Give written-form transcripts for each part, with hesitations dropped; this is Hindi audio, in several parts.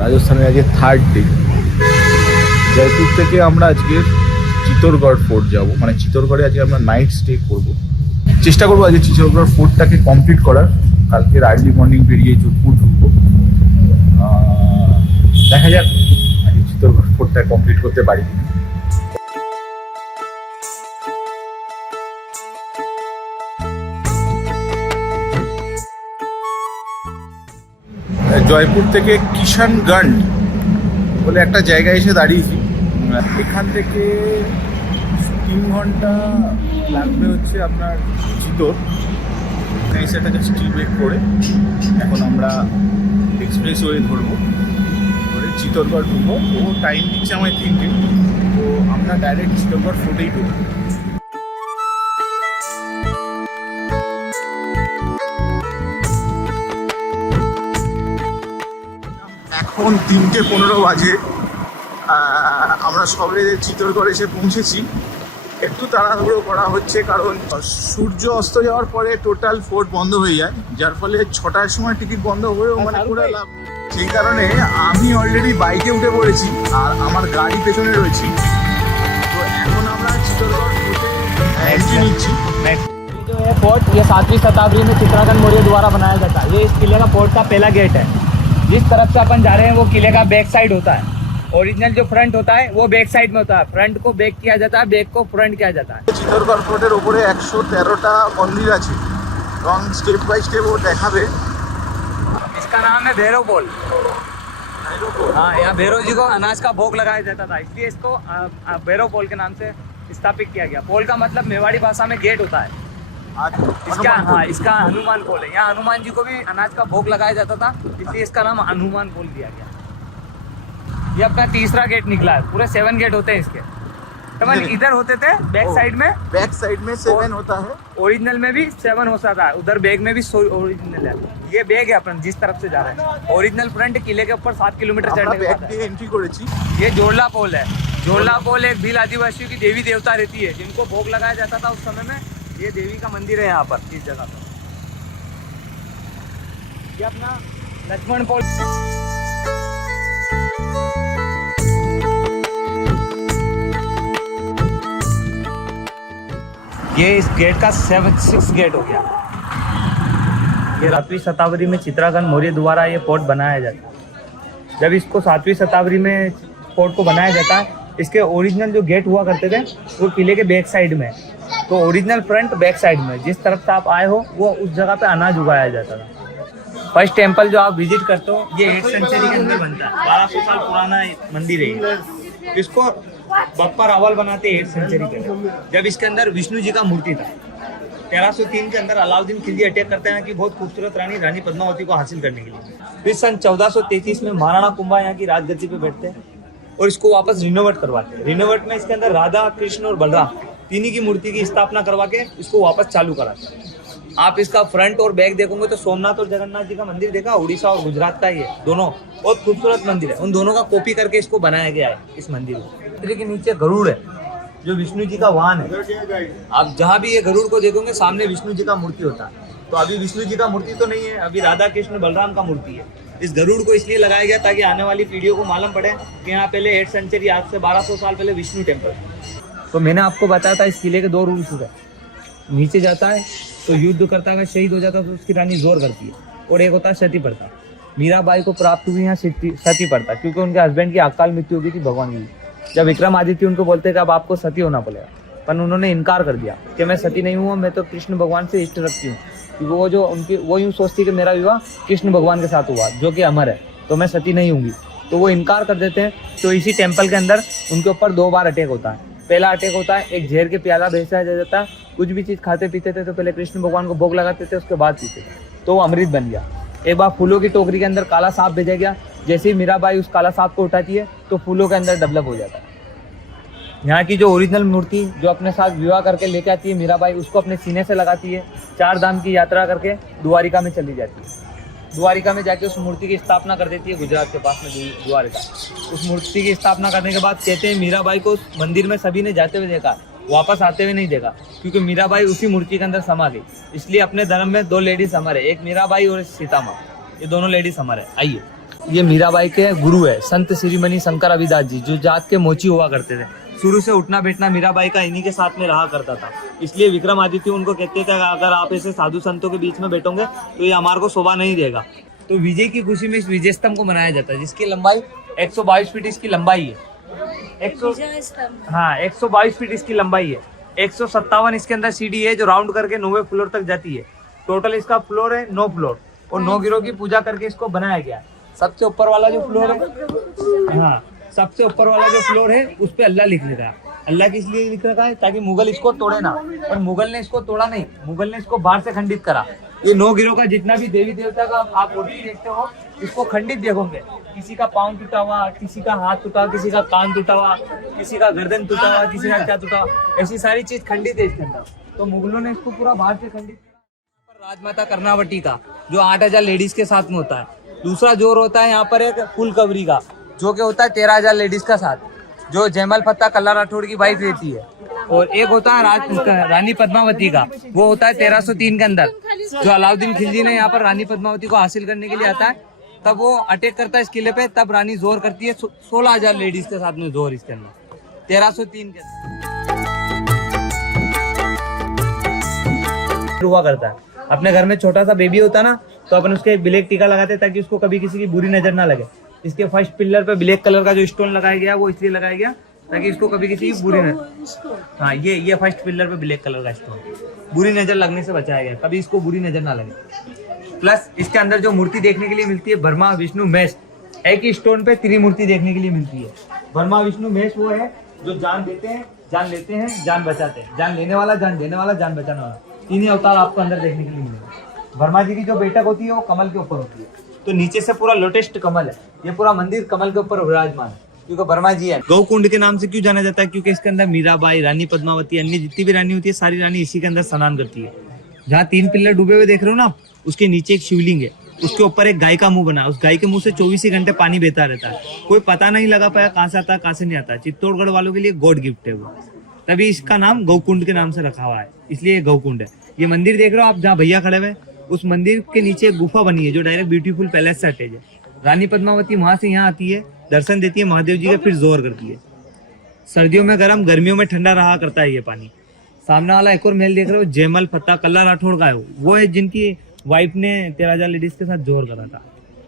রাজস্থানের আজকে থার্ড ডে। জয়পুর থেকে আমরা আজকে চিতোরগড় ফোর্ট যাব, মানে চিতোরগড়ে আজকে আমরা নাইট স্টে করব। চেষ্টা করবো আজকে চিতোরগড় ফোর্টটাকে কমপ্লিট করার। কালকে আর্লি মর্নিং বেরিয়ে যোধপুর ঢুকবো। দেখা যাক আজকে চিতোরগড় ফোর্টটা কমপ্লিট করতে পারি কিনা। জয়পুর থেকে কিষানগঞ্জ বলে একটা জায়গায় এসে দাঁড়িয়েছি। এখান থেকে 3 ঘন্টা লাগবে হচ্ছে আপনার চিতোর। সেটাকে স্টিল ব্রেক করে এখন আমরা এক্সপ্রেস ওয়ে ধরবো, ধরে চিতোরগড় ঢুকবো। ও টাইম দিচ্ছে আমায় 3টে, তো আমরা ডাইরেক্ট চিতোরগড় ফোর্টেই ঢুকবো। এখন 3:15 বাজে। আমরা সবে চিতোরগড় এসে পৌঁছেছি। একটু তাড়াহুড়ো করা হচ্ছে কারণ সূর্য অস্ত যাওয়ার পরে টোটাল ফোর্ট বন্ধ হয়ে যায়, যার ফলে 6টার সময় টিকিট বন্ধ হয়েও মানে পুরো লাভ। সেই কারণে আমি অলরেডি বাইকে উঠে পড়েছি আর আমার গাড়ি পেছনে রয়েছি। তো এখন আমরা চিতোরগড় ফোর্টে এন্ট্রি নিচ্ছি। जो है फोर्ट, ये 7वीं शताब्दी में चित्रागन मौर्य द्वारा बनाया जाता है। ये इस किले का फोर्ट का पहला गेट है। जिस तरफ से अपन जा रहे हैं वो किले का बैक साइड होता है। ओरिजिनल जो फ्रंट होता है वो बैक साइड में होता है। फ्रंट को बैक किया जाता है, बैक को फ्रंट किया जाता है। চিতোরগড় ফোর্টের উপরে 113টা মন্দির আছে এবং স্টেপ বাই স্টেপ ও দেখাবে। इसका नाम है भैरव पोल। हाँ, यहाँ भैरव जी को अनाज का भोग लगाया जाता था, इसलिए इसको भैरव पोल के नाम से स्थापित किया गया। पोल का मतलब मेवाड़ी भाषा में गेट होता है। इसका हनुमान पोल है। यहाँ हनुमान जी को भी अनाज का भोग लगाया जाता था, इसलिए इसका नाम हनुमान पोल दिया गया। ये अपना तीसरा गेट निकला है। पूरे 7 गेट होते हैं इसके। तो इधर होते थे बैक साइड में। बैक साइड में 7 होता है। ओरिजिनल में भी 7 हो सकता है। उधर बैग में भी ओरिजिनल है। ये बैग है अपन जिस तरफ से जा रहे हैं। ओरिजिनल फ्रंट किले के ऊपर 7 किलोमीटर चढ़ने के बाद एंट्री करेছি। ये जोड़ला पोल है। जोड़ला पोल एक भील आदिवासियों की देवी देवता रहती है, जिनको भोग लगाया जाता था उस समय में। ये देवी का मंदिर है यहाँ पर, इस जगह पर। ये अपना लक्ष्मण पोल। ये इस गेट का 6 गेट हो गया। ये 7वीं शताब्दी में चित्रागन मौर्य द्वारा ये फोर्ट बनाया जाता है। जब इसको 7वीं शताब्दी में फोर्ट को बनाया जाता है, इसके ओरिजिनल जो गेट हुआ करते थे वो किले के बैक साइड में। तो ओरिजिनल फ्रंट बैक साइड में जिस तरफ से आप आए हो वो उस जगह पे अनाज उगाया जाता था। फर्स्ट टेम्पल जो आप विजिट करते हो ये 8th सेंचुरी के अंदर बनता है। 1200 साल पुराना मंदिर है। इसको बप्पा रावल बनाते 8th सेंचुरी के अंदर, जब इसके अंदर विष्णु जी का मूर्ति था। 1303 के अंदर अलाउद्दीन खिलजी अटैक करते हैं कि बहुत खूबसूरत रानी पद्मावती को हासिल करने के लिए। फिर सन 1433 में महाराणा कुंभा यहाँ की राजगद्दी पे बैठते हैं और इसको वापस रिनोवेट करवाते हैं। रिनोवेट में इसके अंदर राधा, कृष्ण और बलराम तीनों की मूर्ति की स्थापना करवा के इसको वापस चालू कराते हैं। आप इसका फ्रंट और बैक देखोगे तो सोमनाथ और जगन्नाथ जी का मंदिर देखा, उड़ीसा और गुजरात का ये दोनों बहुत खूबसूरत मंदिर है। उन दोनों का कॉपी करके इसको बनाया गया है इस मंदिर को। मंदिर के नीचे गरुड़ है जो विष्णु जी का वाहन है। आप जहाँ भी ये गरुड़ को देखोगे सामने विष्णु जी का मूर्ति होता है। तो अभी विष्णु जी का मूर्ति तो नहीं है, अभी राधा, कृष्ण, बलराम का मूर्ति है। इस गरुड़ को इसलिए लगाया गया ताकि आने वाली पीढ़ियों को मालूम पड़े कि यहाँ पहले 8th सेंचुरी, आज से 1200 साल पहले विष्णु टेम्पल। तो मैंने आपको बताया था इस किले के 2 रूल्स है। नीचे जाता है तो युद्ध करता है, शहीद हो जाता है तो उसकी रानी जोर करती है। और एक होता है सती प्रथा। मीराबाई को प्राप्त हुई यहाँ सती प्रथा, क्योंकि उनके हस्बैंड की अकाल मृत्यु हो गई थी भगवान की। जब विक्रमादित्य उनको बोलते कि अब आपको सती होना पड़ेगा, पर उन्होंने इनकार कर दिया कि मैं सती नहीं हूँ, मैं तो कृष्ण भगवान से इष्ट रखती हूँ। क्योंकि वो जो उनकी वो यूँ सोचती कि मेरा विवाह कृष्ण भगवान के साथ हुआ जो कि अमर है, तो मैं सती नहीं हूँगी। तो वो इनकार कर देते हैं। तो इसी टेम्पल के अंदर उनके ऊपर 2 बार अटैक होता है। पहला अटैक होता है, एक जहर के प्याला भेजा जाता है। कुछ भी चीज़ खाते पीते थे तो पहले कृष्ण भगवान को भोग लगाते थे, उसके बाद पीते थे, तो वो अमृत बन गया। एक बार फूलों की टोकरी के अंदर काला सांप भेजा गया। जैसे ही मीराबाई उस काला सांप को उठाती है तो फूलों के अंदर डेवलप हो जाता है। यहाँ की जो ओरिजिनल मूर्ति जो अपने साथ विवाह करके लेके आती है मीराबाई, उसको अपने सीने से लगाती है। 4 धाम की यात्रा करके द्वारिका में चली जाती है। द्वारिका में जाके उस मूर्ति की स्थापना कर देती है, गुजरात के पास में द्वारिका। उस मूर्ति की स्थापना करने के बाद कहते हैं मीराबाई को मंदिर में सभी ने जाते हुए देखा, वापस आते हुए नहीं देखा, क्योंकि मीराबाई उसी मूर्ति के अंदर समा गई। इसलिए अपने धर्म में 2 लेडीज अमर है, एक मीराबाई और सीता माँ। ये दोनों लेडीज अमर है। आइए ये मीराबाई के गुरु है, संत श्रीमणि शंकर अभिदास जी, जो जात के मोची हुआ करते थे। शुरू से उठना बैठना मीराबाई का इन्हीं के साथ में रहा करता था। इसलिए विक्रमादित्य उनको कहते थे अगर आप ऐसे साधु संतों के बीच में बैठोगे तो ये हमारे को शोभा नहीं देगा। तो विजय की खुशी में इस विजय स्तंभ को मनाया जाता है, जिसकी लंबाई 122 फीट इसकी लंबाई है। 122 फीट इसकी लंबाई है। 157 इसके अंदर सीढ़ी है जो राउंड करके 9वें फ्लोर तक जाती है। टोटल इसका फ्लोर है 9 फ्लोर और 9 गिरोह की पूजा करके इसको बनाया गया है। सबसे ऊपर वाला जो फ्लोर है, हाँ, सबसे ऊपर वाला जो फ्लोर है उस पे अल्लाह लिख रखा है। अल्लाह किस लिए लिख रखा है? ताकि मुगल इसको तोड़े ना। और मुगल ने इसको तोड़ा नहीं, मुगल ने इसको बाहर से खंडित करा। ये 9 गिरोह का जितना भी देवी देवता का आप मूर्ति देखते हो, इसको खंडित देखोगे। किसी का पाँव टूटा हुआ, किसी का हाथ टूटा, किसी का कान टूटा हुआ, किसी का गर्दन टूटा हुआ, किसी का क्या टूटा, ऐसी सारी चीज खंडित है इसके अंदर। तो मुगलों ने इसको पूरा बाहर से खंडित करा। राजमाता कर्णावती का जो 8000 लेडीज के साथ में होता है। दूसरा जोर होता है यहाँ पर एक फुल कवरी का, जो कि होता है 13000 लेडीज का साथ, जो जयमल फत्ता कल्ला राठौड़ की वाइफ रहती है। और एक होता है रानी पद्मावती का, वो होता है 1303 के अंदर, जो अलाउद्दीन खिलजी ने यहाँ पर रानी पद्मावती को हासिल करने के लिए आता है। तब वो अटैक करता है इस किले पे, तब रानी जोर करती है 16000 लेडीज के साथ में जोर इसके अंदर 1303 के अंदर हुआ करता है। अपने घर में छोटा सा बेबी होता ना, तो अपन उसके ब्लैक टीका लगाते ताकि उसको कभी किसी की बुरी नजर ना लगे। इसके फर्स्ट पिलर पे ब्लैक कलर का जो स्टोन लगाया गया वो इसलिए लगाया गया ताकि इसको कभी किसी की बुरी नजर, हाँ, ये फर्स्ट पिलर पे ब्लैक कलर का स्टोन बुरी नजर लगने से बचाया गया, कभी इसको बुरी नजर ना लगे। प्लस इसके अंदर जो मूर्ति देखने के लिए मिलती है ब्रह्मा विष्णु महेश, एक ही स्टोन पे त्रिमूर्ति देखने के लिए मिलती है। ब्रह्मा विष्णु महेश वो है जो जान देते हैं, जान लेते हैं, जान बचाते हैं। जान लेने वाला, जान देने वाला, जान बचाने वाला, तीन ही अवतार आपको अंदर देखने के लिए मिलेगा। ब्रह्मा जी की जो बैठक होती है वो कमल के ऊपर होती है, तो नीचे से पूरा लोटेस्ट कमल है। ये पूरा मंदिर कमल के ऊपर विराजमान है क्योंकि ब्रह्मा जी है। गौकुंड के नाम से क्यों जाना जाता है? क्योंकि इसके अंदर मीराबाई, रानी पद्मावती, अन्य जितनी भी रानी होती है, सारी रानी इसी के अंदर स्नान करती है। जहाँ 3 पिलर डूबे हुए देख रहे हो ना, उसके नीचे एक शिवलिंग है, उसके ऊपर एक गाय का मुंह बना, उस गाय के मुंह से 24 ही घंटे पानी बहता रहता है। कोई पता नहीं लगा पाया कहाँ से आता है कहाँ से नहीं आता। चित्तौड़गढ़ वालों के लिए गॉड गिफ्ट है वो, तभी इसका नाम गौकुंड के नाम से रखा हुआ है, इसलिए गौकुंड है। ये मंदिर देख रहे हो आप, जहाँ भैया खड़े हुए, उस मंदिर के नीचे एक गुफा बनी है जो डायरेक्ट ब्यूटीफुल पैलेस से अटैच है। रानी पद्मावती वहां से यहाँ आती है, दर्शन देती है महादेव जी का, फिर जोर करती है। सर्दियों में गर्म, गर्मियों में ठंडा रहा करता है ये पानी। सामने वाला एक और महल देख रहे हो, जयमल फत्ता कल्ला राठौड़ का है, वो है जिनकी वाइफ ने 13000 लेडीज के साथ जोर करा था,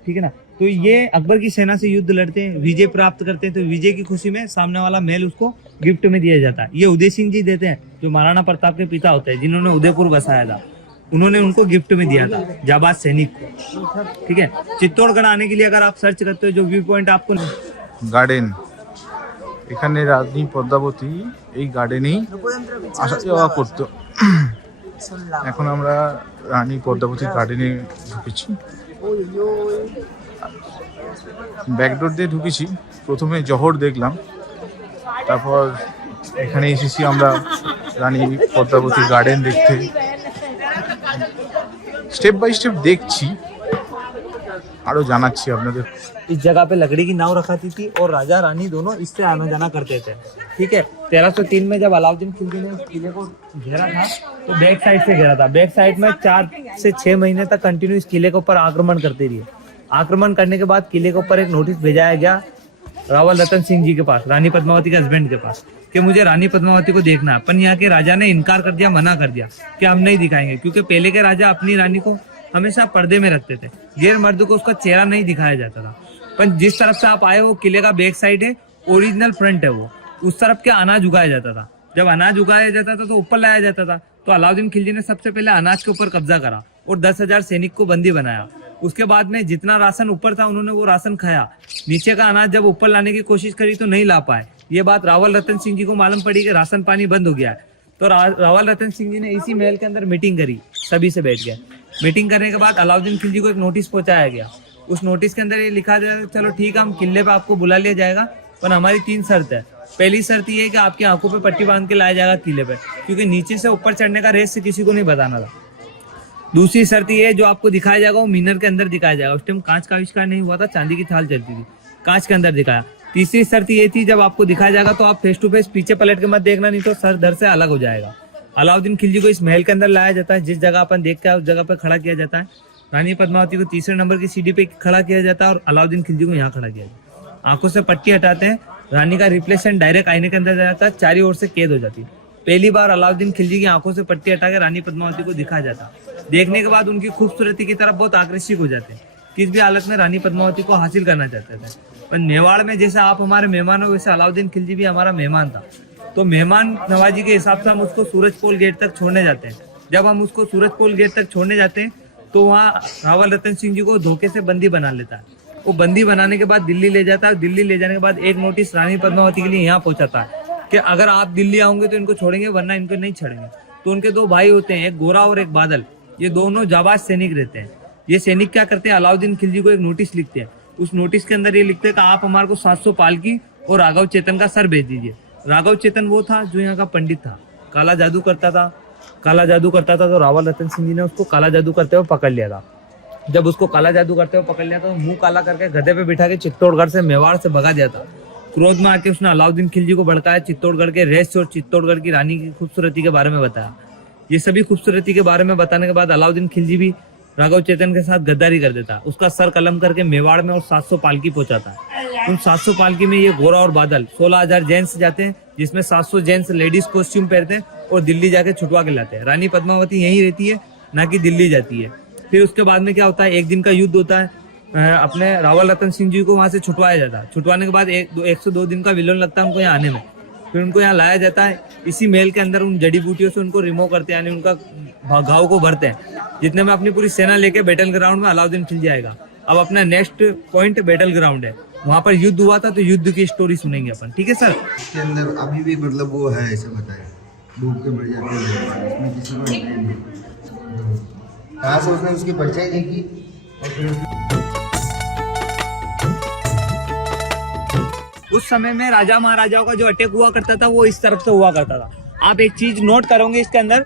ठीक है ना। तो ये अकबर की सेना से युद्ध लड़ते हैं, विजय प्राप्त करते हैं, तो विजय की खुशी में सामने वाला महल उसको गिफ्ट में दिया जाता है। ये उदय सिंह जी देते हैं, जो महाराणा प्रताप के पिता होते हैं, जिन्होंने उदयपुर बसाया था, उन्होंने उनको गिफ्ट में दिया था, जाबाज सैनिक को, ठीक है। चित्तौड़गढ़ आने के लिए अगर आप सर्च करते हो, जो व्यू पॉइंट आपको গার্ডেন, এখানে রানী পদ্মাবতী এই গার্ডেনেই আসা যাওয়া করতো। এখন আমরা রানী পদ্মাবতী গার্ডেনে ঢুকেছি, ব্যাকডোর দিয়ে ঢুকেছি। প্রথমে জহর দেখলাম, তারপর এখানে এসেছি আমরা রানী পদ্মাবতী গার্ডেন দেখতে। স্টেপ বাই স্টেপ দেখছি, আরো জানাচ্ছি আপনাদের। इस जगह पे लकड़ी की नाव रखाती थी और राजा रानी दोनों इससे आना जाना करते थे, ठीक है। 1303 में जब अलाउद्दीन खिलजी ने उस किले को घेरा था, तो बैक साइड से घेरा था। बैक साइड में 4 से 6 महीने तक कंटिन्यू इस किले के ऊपर आक्रमण करते रहे। आक्रमण करने के बाद किले के ऊपर एक नोटिस भेजाया गया रावल रतन सिंह जी के पास, रानी पद्मावती के हस्बैंड के पास, कि मुझे रानी पद्मावती को देखना है। अपन यहाँ के राजा ने इनकार कर दिया, मना कर दिया कि हम नहीं दिखाएंगे, क्योंकि पहले के राजा अपनी रानी को हमेशा पर्दे में रखते थे, गैर मर्द को उसका चेहरा नहीं दिखाया जाता था। पर जिस तरफ से आप आए हो, किले का बैक साइड है, ओरिजिनल फ्रंट है वो, उस तरफ के अनाज उगाया जाता था। जब अनाज उगाया जाता था तो ऊपर लाया जाता था। तो अलाउद्दीन खिलजी ने सबसे पहले अनाज के ऊपर कब्जा करा और 10,000 सैनिक को बंदी बनाया। उसके बाद में जितना राशन ऊपर था उन्होंने वो राशन खाया। नीचे का अनाज जब ऊपर लाने की कोशिश करी तो नहीं ला पाए। ये बात रावल रतन सिंह जी को मालूम पड़ी कि राशन पानी बंद हो गया है। तो रावल रतन सिंह जी ने इसी महल के अंदर मीटिंग करी, सभी से बैठ गया। मीटिंग करने के बाद अलाउद्दीन खिलजी को एक नोटिस पहुंचाया गया। उस नोटिस के अंदर ये लिखा जाएगा, चलो ठीक है, हम किले पे आपको बुला लिया जाएगा, पर हमारी 3 शर्त है। पहली शर्त ये है कि आपकी आंखों पे पट्टी बांध के लाया जाएगा किले पे, क्योंकि नीचे से ऊपर चढ़ने का रहस्य किसी को नहीं बताना था। दूसरी शर्त ये है, जो आपको दिखाया जाएगा वो मीनर के अंदर दिखाया जाएगा। उस टाइम कांच का आविष्कार नहीं हुआ था, चांदी की थाल चलती थी, कांच के अंदर दिखाया। तीसरी शर्त ये थी, जब आपको दिखाया जाएगा तो आप फेस टू फेस पीछे पलट के मत देखना, नहीं तो सर धड़ से अलग हो जाएगा। अलाउद्दीन खिलजी को इस महल के अंदर लाया जाता है, जिस जगह अपन देख के उस जगह पर खड़ा किया जाता है। रानी पद्मावती को तीसरे नंबर की सीढ़ी पे खड़ा किया जाता है और अलाउद्दीन खिलजी को यहाँ खड़ा किया जाता है। आंखों से पट्टी हटाते हैं, रानी का रिप्लेसमेंट डायरेक्ट आईने के अंदर जाता है, चारों ओर से कैद हो जाती है। पहली बार अलाउद्दीन खिलजी की आंखों से पट्टी हटा के रानी पद्मावती को दिखाया जाता है। देखने के बाद उनकी खूबसूरती की तरफ बहुत आकर्षित हो जाते हैं। किस भी हालत में रानी पद्मावती को हासिल करना चाहते थे। पर मेवाड़ में जैसे आप हमारे मेहमान हो, वैसे अलाउद्दीन खिलजी भी हमारा मेहमान था। तो मेहमान नवाजी के हिसाब से हम उसको सूरजपोल गेट तक छोड़ने जाते हैं। जब हम उसको सूरजपोल गेट तक छोड़ने जाते हैं तो वहाँ रावल रतन सिंह जी को धोखे से बंदी बना लेता है। वो बंदी बनाने के बाद दिल्ली ले जाता है। दिल्ली ले जाने के बाद एक नोटिस रानी पद्मावती के लिए यहाँ पहुंचाता है कि अगर आप दिल्ली आओगे तो इनको छोड़ेंगे, वरना इनको नहीं छोड़ेंगे। तो उनके दो भाई होते हैं, एक गोरा और एक बादल। ये दोनों जाबाज सैनिक रहते हैं। ये सैनिक क्या करते हैं, अलाउद्दीन खिलजी को एक नोटिस लिखते हैं। उस नोटिस के अंदर ये लिखते हैं कि आप हमारे को 700 पालकी और राघव चेतन का सर भेज दीजिए। राघव चेतन वो था जो यहाँ का पंडित था, काला जादू करता था। तो रावल रतन सिंह जी ने उसको काला जादू करते हुए पकड़ लिया था। जब उसको काला जादू करते हुए पकड़ लिया था तो मुंह काला करके गधे पे बिठा के चित्तौड़गढ़ से मेवाड़ से भगा दिया था। क्रोध में आके उसने अलाउद्दीन खिलजी को भड़काया, चित्तौड़गढ़ के रहस्य और चित्तौड़गढ़ की रानी की खूबसूरती के बारे में बताया। ये सभी खूबसूरती के बारे में बताने के बाद अलाउद्दीन खिलजी भी राघव चेतन के साथ गद्दारी कर देता। उसका सर कलम करके मेवाड़ में और 700 पालकी पहुंचाता है। उन 700 पालकी में ये गोरा और बादल 16,000 जेंट्स जाते हैं, जिसमें 700 जेंट्स लेडीज कॉस्ट्यूम पहनते हैं और दिल्ली जाके छुटवा के लाते हैं। रानी पद्मावती यहीं रहती है, ना कि दिल्ली जाती है। फिर उसके बाद में क्या होता है, एक दिन का युद्ध होता है। अपने रावल रतन सिंह जी को वहां से छुटवाया जाता है। छुटवाने के बाद 102 दिन का विलोन लगता है उनको यहाँ आने में। फिर उनको यहाँ लाया जाता है। इसी महल के अंदर उन जड़ी बूटियों से उनको रिमूव करते हैं, यानी उनका घाव को भरते हैं। जितने में अपनी पूरी सेना लेके बैटल ग्राउंड में अलाउद्दीन खिलजी आएगा। अब अपना नेक्स्ट पॉइंट बैटल ग्राउंड है। वहाँ पर युद्ध हुआ था, तो युद्ध की स्टोरी सुनेंगे अपन, ठीक है सर। इसके अंदर अभी भी मतलब वो है, ऐसे बताया डूब के मर जाते हैं, इसमें किसी को एंट्री नहीं। कहाँ से उसने उसकी परछाई देखी और फिर उस समय में राजा महाराजाओं का जो अटैक हुआ करता था वो इस तरफ से हुआ करता था। आप एक चीज नोट करोगे इसके अंदर,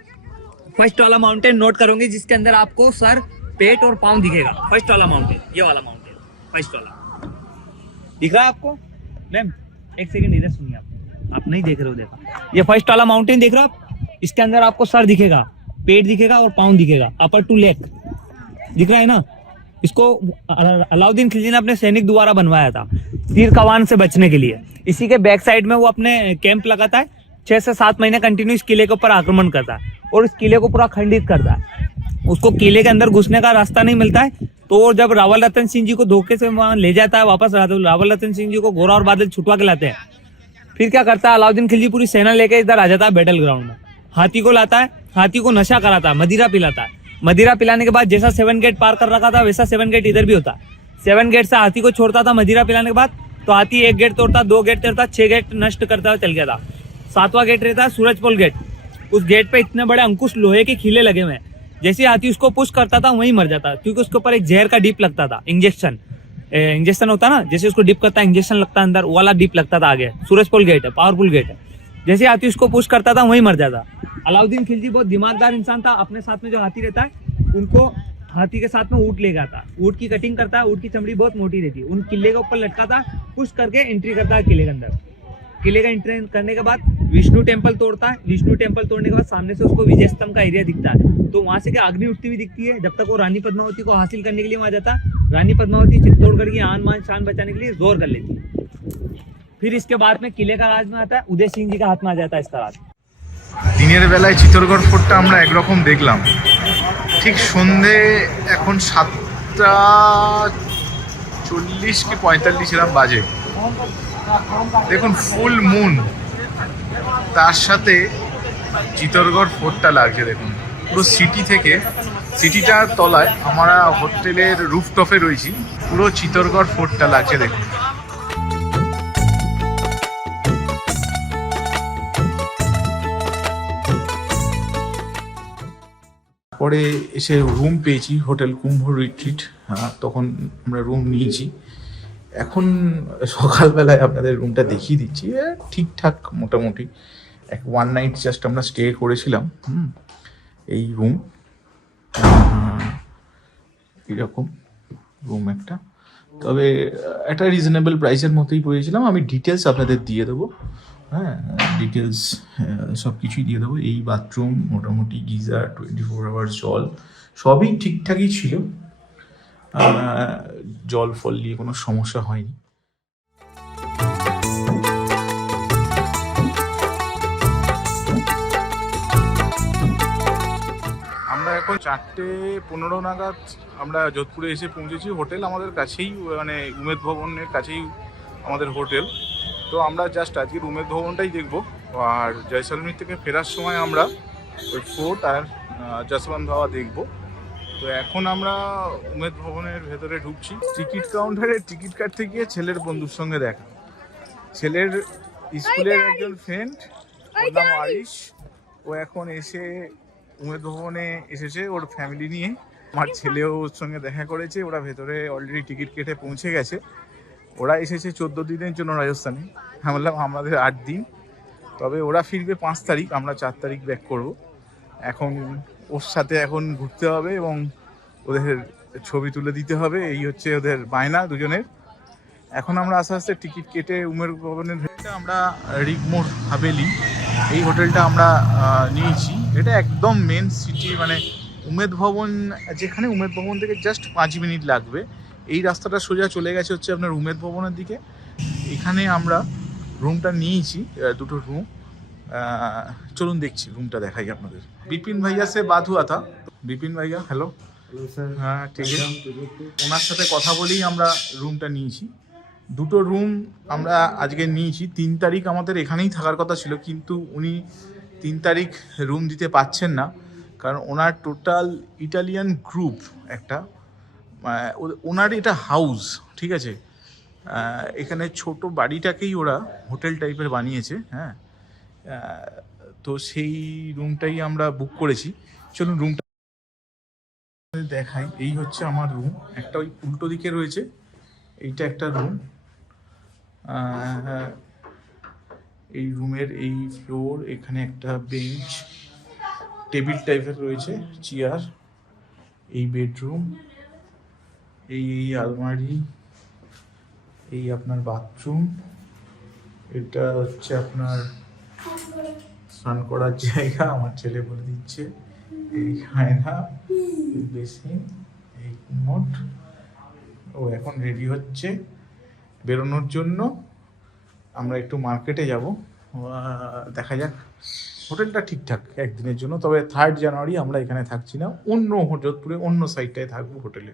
फर्स्ट वाला माउंटेन नोट करोगे, जिसके अंदर आपको सर, पेट और पाँव दिखेगा। फर्स्ट वाला माउंटेन, ये वाला माउंटेन, फर्स्ट वाला दिख रहा है आपको? मैम एक सेकंड इधर सुनिए, आप नहीं देख रहे हो, देखा ये फर्स्ट वाला माउंटेन देख रहे हो आप? इसके अंदर आपको सर दिखेगा, पेट दिखेगा और पाँव दिखेगा, अपर टू लेग दिख रहा है ना। इसको अलाउद्दीन खिलजी ने अपने सैनिक द्वारा बनवाया था तीर कमान से बचने के लिए। इसी के बैक साइड में वो अपने कैंप लगाता है। 6 से 7 महीने कंटिन्यू इस किले के ऊपर आक्रमण करता है और इस किले को पूरा खंडित करता है। उसको किले के अंदर घुसने का रास्ता नहीं मिलता है। तो जब रावल रतन सिंह जी को धोखे से वहां ले जाता है वापस, रावल रतन सिंह जी को गोरा और बादल छुटवा के लाते हैं। फिर क्या करता है, अलाउद्दीन खिलजी पूरी सेना लेके इधर आ जाता है बैटल ग्राउंड में। हाथी को लाता है, हाथी को नशा कराता है, मदिरा पिलाता है। मदिरा पिलाने के बाद जैसा 7 गेट पार कर रखा था, वैसा 7 गेट इधर भी होता है। 7 गेट से हाथी को छोड़ता था मदिरा पिलाने के बाद, तो हाथी 1 गेट तोड़ता, 2 गेट तोड़ता, 6 गेट नष्ट करता हुआ चल गया था। 7वां गेट रहता है सूरजपोल गेट। उस गेट पे इतने बड़े अंकुश लोहे के खिले लगे हुए हैं। जैसे हाथी उसको पुश करता था वहीं मर जाता, क्योंकि उसके ऊपर एक जहर का डिप लगता था। इंजेक्शन होता ना, जैसे उसको डिप करता है, इंजेक्शन लगता है अंदर, वाला डिप लगता था आगे। सूरजपोल गेट है, पावरफुल गेट है। जैसे हाथी उसको पुश करता था वहीं मर जाता। अलाउद्दीन खिलजी बहुत दिमागदार इंसान था। अपने साथ में जो हाथी रहता है उनको हाथी के साथ में ऊँट ले आता, ऊँट की कटिंग करता है। ऊँट की चमड़ी बहुत मोटी रहती है। उन किले के ऊपर लटकाता, पुश करके एंट्री करता है किले के अंदर। किले का एंट्री करने के बाद विष्णु टेम्पल तोड़ता है। विष्णु टेम्पल तोड़ने के बाद सामने से उसको विजय स्तंभ का एरिया दिखता है। तो वहां से क्या अग्नि उठती हुई दिखती है। जब तक वो रानी पद्मावती को हासिल करने के लिए वहां जाता, रानी पद्मावती चित्तौड़गढ़ की आन मान शान बचाने के लिए जोर कर लेती है। फिर इसके बाद में किले का राज में आता है, उदय सिंह जी का हाथ में आ जाता है इसका राज। দিনের বেলায় চিত্তরগড় ফোর্টটা আমরা একরকম দেখলাম, ঠিক সন্ধে এখন 7:40 কি 45 এরকম বাজে। দেখুন ফুল মুন, তার সাথে চিত্তরগড় ফোর্টটা লাগছে। দেখুন পুরো সিটি থেকে, সিটিটার তলায় আমরা হোটেলের রুফটপে রয়েছি, পুরো চিত্তরগড় ফোর্টটা লাগছে দেখুন। পরে এসে রুম পেয়েছি, হোটেল কুম্ভ রিট্রিট। তখন আমরা রুম নিয়েছি। এখন সকালবেলায় আপনাদের রুমটা দেখিয়ে দিচ্ছি। ঠিকঠাক মোটামুটি 1 নাইট জাস্ট আমরা স্টে করেছিলাম। এই রুম এরকম রুম একটা, তবে একটা রিজনেবল প্রাইসের মতোই পেয়েছিলাম। আমি ডিটেলস আপনাদের দিয়ে দেবো, হ্যাঁ ডিটেলস সব কিছুই দিয়ে দেবো। এই বাথরুম মোটামুটি গিজার, 24 আওয়ার জল, সবই ঠিকঠাকই ছিল। জল ফল নিয়ে কোনো সমস্যা হয়নি। আমরা এখন 4:15 নাগাদ আমরা যোধপুরে এসে পৌঁছেছি। হোটেল আমাদের কাছেই, মানে উমেদ ভবনের কাছেই আমাদের হোটেল। তো আমরা জাস্ট আজকের উমেদ ভবনটাই দেখবো, আর জয়সলমীর থেকে ফেরার সময় আমরা ওই ফোর্ট আর যশবন্ত ধাওয়া দেখবো। তো এখন আমরা উমেদ ভবনের ভেতরে ঢুকছি। টিকিট কাউন্টারে টিকিট কাটতে গিয়ে ছেলের বন্ধুর সঙ্গে দেখা, ছেলের স্কুলের একজন ফ্রেন্ড, ওর নাম আরিশ। ও এখন এসে উমেদ ভবনে এসেছে ওর ফ্যামিলি নিয়ে। আমার ছেলেও ওর সঙ্গে দেখা করেছে, ওরা ভেতরে অলরেডি টিকিট কেটে পৌঁছে গেছে। ওরা এসেছে 14 দিনের জন্য রাজস্থানে, আমি বললাম আমাদের 8 দিন, তবে ওরা ফিরবে 5 তারিখ, আমরা 4 তারিখ ব্যাক করব। এখন ওর সাথে এখন ঘুরতে হবে এবং ওদের ছবি তুলে দিতে হবে, এই হচ্ছে ওদের বায়না দুজনের। এখন আমরা আস্তে আস্তে টিকিট কেটে উমেদ ভবনের ভেতরে আমরা রিগমোর হাভেলি এই হোটেলটা আমরা নিয়েছি। এটা একদম মেন সিটি, মানে উমেদ ভবন যেখানে, উমেদ ভবন থেকে জাস্ট 5 মিনিট লাগবে। এই রাস্তাটা সোজা চলে গেছে হচ্ছে আপনার উমেদ ভবনের দিকে। এখানে আমরা রুমটা নিয়েছি, দুটো রুম। চলুন দেখছি, রুমটা দেখাই আপনাদের। বিপিন ভাইয়া সে বাত হুয়া থা। বিপিন ভাইয়া হ্যালো। হ্যাঁ ঠিক আছে, ওনার সাথে কথা বলেই আমরা রুমটা নিয়েছি। দুটো রুম আমরা আজকে নিয়েছি। 3 তারিখ আমাদের এখানেই থাকার কথা ছিল, কিন্তু উনি 3 তারিখ রুম দিতে পাচ্ছেন না, কারণ ওনার টোটাল ইটালিয়ান গ্রুপ একটা, ওনার এটা হাউস, ঠিক আছে। এখানে ছোট বাড়িটাকেই ওরা হোটেল টাইপের বানিয়েছে। হ্যাঁ, তো সেই রুমটাই আমরা বুক করেছি। চলুন রুমটা দেখাই। এই হচ্ছে আমার রুম, একটা ওই উল্টো দিকে রয়েছে, এইটা একটা রুম। এই রুমের এই ফ্লোর, এখানে একটা বেঞ্চ টেবিল টাইপের রয়েছে, চেয়ার। এই বেডরুম, এই আলমারি, এই আপনার বাথরুম, এটা হচ্ছে আপনার স্নান করার জায়গা, আমার ছেলে বলে দিচ্ছে। এই আয়না, এই বেসিন, এই কুমোট। ও এখন রেডি হচ্ছে বেরোনোর জন্য। আমরা একটু মার্কেটে যাব, দেখা যাক। হোটেলটা ঠিকঠাক একদিনের জন্য, তবে 3 জানুয়ারি আমরা এখানে থাকছি না, অন্য যোধপুরে অন্য সাইডটায় থাকবো হোটেলে।